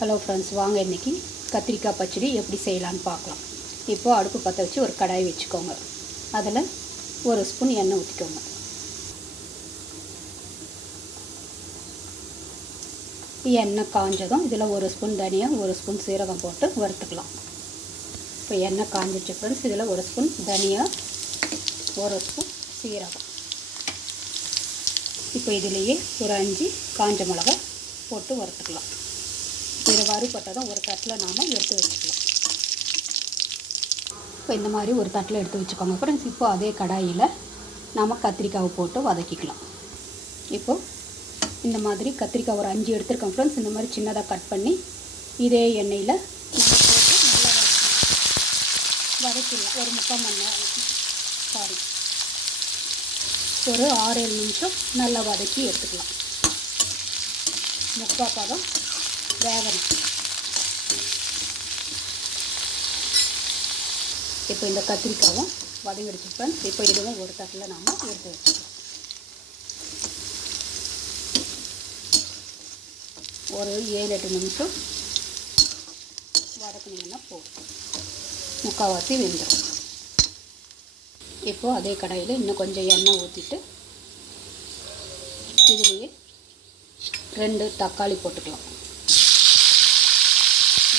Hello friends, வாங்க இன்றைக்கி கத்திரிக்காய் பச்சடி எப்படி செய்யலான்னு பார்க்கலாம். இப்போது அடுப்பு பற்ற வச்சு ஒரு கடாய் வச்சுக்கோங்க. அதில் ஒரு ஸ்பூன் எண்ணெய் ஊற்றிக்கோங்க. எண்ணெய் காஞ்சதும் இதில் ஒரு ஸ்பூன் தனியா, ஒரு ஸ்பூன் சீரகம் போட்டு வறுத்துக்கலாம். இப்போ எண்ணெய் காஞ்சிச்சு ஃப்ரெண்ட்ஸ். இதில் ஒரு ஸ்பூன் தனியா, ஒரு ஸ்பூன் சீரகம். இப்போ இதிலேயே ஒரு 5 காஞ்ச மிளகா போட்டு வறுத்துக்கலாம். இது வறுபட்டதும் ஒரு தட்டில் நாம் எடுத்து வச்சுக்கலாம். இப்போ இந்த மாதிரி ஒரு தட்டில் எடுத்து வச்சுக்கோங்க ஃப்ரெண்ட்ஸ். இப்போ அதே கடாயில் நாம் கத்திரிக்காவை போட்டு வதக்கிக்கலாம். இப்போது இந்த மாதிரி கத்திரிக்காய் ஒரு 5 எடுத்துருக்கோம் ஃப்ரெண்ட்ஸ். இந்த மாதிரி சின்னதாக கட் பண்ணி இதே எண்ணெயில் நம்ம போட்டு நல்லா வதக்கிடலாம். ஒரு 3/4 மணி நேரம் ஒரு 6-7 நிமிஷம் நல்லா வதக்கி எடுத்துக்கலாம். 3/4 பதம் வேகணும். இப்போ இந்த கத்திரிக்காவும் வதங்கிடுச்சு ஃப்ரெண்ட்ஸ். இப்போ இதுவும் ஒரு தட்டில் நாம் எடுத்து வச்சுக்கலாம். ஒரு 7-8 நிமிஷம் வதக்குனிங்கன்னா போதும், முக்கால்வாசி வெந்துடும். இப்போது அதே கடாயில் இன்னும் கொஞ்சம் எண்ணெய் ஊற்றிட்டு இதுலேயே 2 தக்காளி போட்டுக்கலாம்.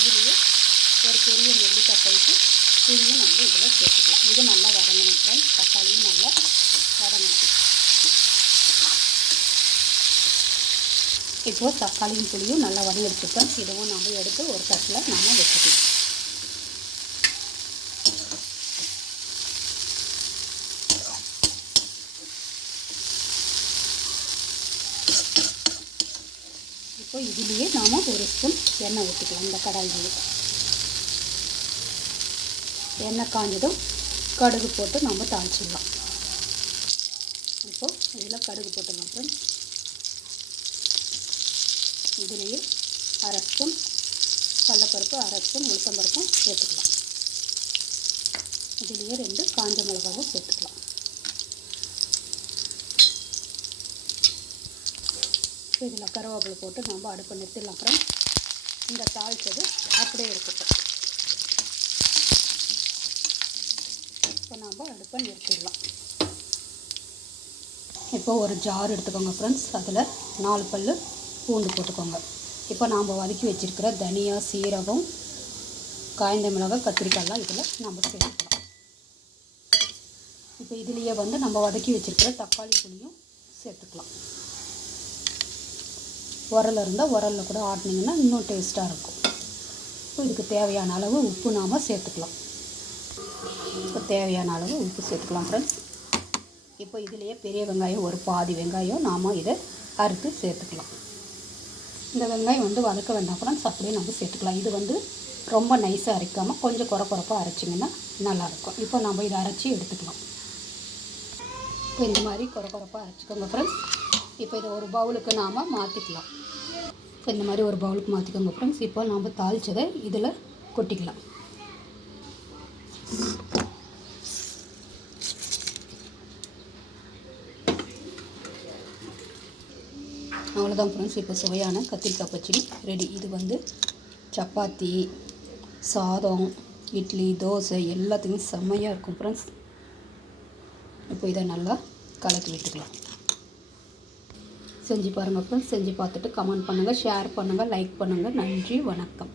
இதுலேயே ஒரு பெரிய நெல்லிக்காய் சைஸு புளியும் நம்ம இதில் சேர்த்துக்கலாம். இது நல்லா வதங்கணும் ஃப்ரெண்ட்ஸ். தக்காளியும் நல்லா வதங்கணும். இப்போது தக்காளியும் புளியும் நல்லா வதங்கிடுச்சு ஃப்ரெண்ட்ஸ். இதுவும் நம்ம எடுத்து ஒரு தட்டில் நாம் வச்சுக்கலாம். இப்போ இதுலேயே நாம் ஒரு ஸ்பூன் எண்ணெய் ஊற்றிக்கலாம். இந்த கடாயிலேயே எண்ணெய் காஞ்சதும் கடுகு போட்டு நம்ம தாளிச்சிடலாம். இப்போது இதில் கடுகு போட்டுடலாம் ஃப்ரெண்ட்ஸ். இதுலேயே 1/2 ஸ்பூன் கடலைப்பருப்பு, 1/2 ஸ்பூன் உளுத்தம்பருப்பும் சேர்த்துக்கலாம். இதுலேயே 2 காஞ்ச மிளகாவும் சேர்த்துக்கலாம். இதில் கருவேப்பிலை போட்டு நம்ம அடுப்பை நிறுத்திடலாம் ஃப்ரெண்ட்ஸ். இந்த தாளித்தது அப்படியே இருக்கட்டும். இப்போ நம்ம அடுப்பை நிறுத்திடலாம். இப்போ ஒரு ஜார் எடுத்துக்கோங்க ஃப்ரெண்ட்ஸ். அதில் 4 பல் பூண்டு போட்டுக்கோங்க. இப்போ நாம் வதக்கி வச்சுருக்கிற தனியா, சீரகம், காய்ந்த மிளகாய், கத்திரிக்காயெல்லாம் இதில் நம்ம சேர்த்துக்கலாம். இப்போ இதுலேயே நம்ம வதக்கி வச்சுருக்கிற தக்காளி புளியும் சேர்த்துக்கலாம். உரல் இருந்தால் உரலில் கூட ஆட்டினீங்கன்னா இன்னும் டேஸ்ட்டாக இருக்கும். இப்போ இதுக்கு தேவையான அளவு உப்பு நாம் சேர்த்துக்கலாம். இப்போ தேவையான அளவு உப்பு சேர்த்துக்கலாம் ஃப்ரெண்ட்ஸ். இப்போ இதிலேயே பெரிய வெங்காயம் ஒரு பாதி வெங்காயம் நாம் இதை அறுத்து சேர்த்துக்கலாம். இந்த வெங்காயம் வதக்க வேண்டாம் ஃப்ரெண்ட்ஸ், அப்படியே நம்ம சேர்த்துக்கலாம். இது ரொம்ப நைஸாக அரைக்காமல் கொஞ்சம் குறப்பாக அரைச்சிங்கன்னா நல்லாயிருக்கும். இப்போ நம்ம இதை அரைச்சி எடுத்துக்கலாம். இப்போ இந்த மாதிரி குறப்பாக அரைச்சிக்கோங்க ஃப்ரெண்ட்ஸ். இப்போ இதை ஒரு பவுலுக்கு நாம் மாற்றிக்கலாம். இப்போ இந்த மாதிரி ஒரு பவுலுக்கு மாற்றிக்கோங்க ஃப்ரெண்ட்ஸ். இப்போ நாம் தாளித்ததை இதில் கொட்டிக்கலாம். அவ்வளோதான் ஃப்ரெண்ட்ஸ். இப்போ சுவையான கத்திரிக்காய் பச்சடி ரெடி. இது சப்பாத்தி, சாதம், இட்லி, தோசை எல்லாத்துக்கும் செம்மையாக இருக்கும் ஃப்ரெண்ட்ஸ். இப்போ இதை நல்லா கலக்கி விட்டுக்கலாம். செஞ்சு பாருங்கள் ஃப்ரெண்ட்ஸ். செஞ்சு பார்த்துட்டு கமெண்ட் பண்ணுங்கள், ஷேர் பண்ணுங்கள், லைக் பண்ணுங்கள். நன்றி, வணக்கம்.